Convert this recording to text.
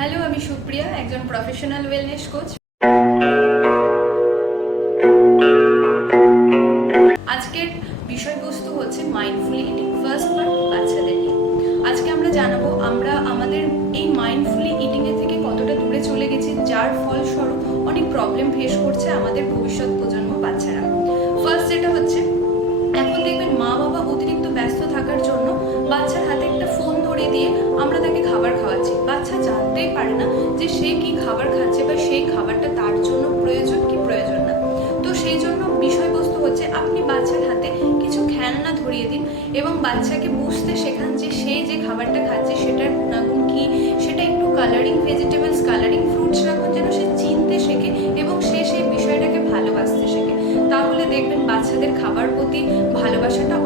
Hello, আমি সুপ্রিয়া, একজন professional wellness coach. আজকের বিষয়বস্তু হচ্ছে মাইন্ডফুল ইটিং, ফার্স্ট পার্ট বাচ্চাদের নিয়ে। আজকে আমরা জানাবো আমরা আমাদের এই মাইন্ডফুলি ইটিং এর থেকে কতটা দূরে চলে গেছি, যার ফলস্বরূপ অনেক প্রবলেম ফেস করছে আমাদের ভবিষ্যৎ প্রজন্ম বাচ্চারা। ফার্স্ট যেটা হচ্ছে, এখন দেখবেন মা বাবা অতিরিক্ত ব্যস্ত থাকার জন্য বাচ্চার হাতে একটা ফোন ধরিয়ে দিয়ে আমরা তাকে খাবার খাওয়াচ্ছি। বাচ্চা জানতেই পারে না যে সে কি খাবার খাচ্ছে বা সেই খাবারটা তার জন্য প্রয়োজন কি প্রয়োজন না। তো সেই জন্য বিষয়বস্তু হচ্ছে, আপনি বাচ্চার হাতে কিছু খেলনা ধরিয়ে দিন এবং বাচ্চাকে বুঝতে শেখান যে সে যে খাবারটা খাচ্ছে সেটার গুণাগুণ কি, সেটা একটু কালারিং ভেজিটেবলস, কালারিং ফ্রুটস রাখুন যেন সে চিনতে শেখে এবং সে সেই বিষয়টাকে ভালোবাসতে শেখে। তাহলে দেখবেন বাচ্চাদের খাবার প্রতি ভালোবাসাটা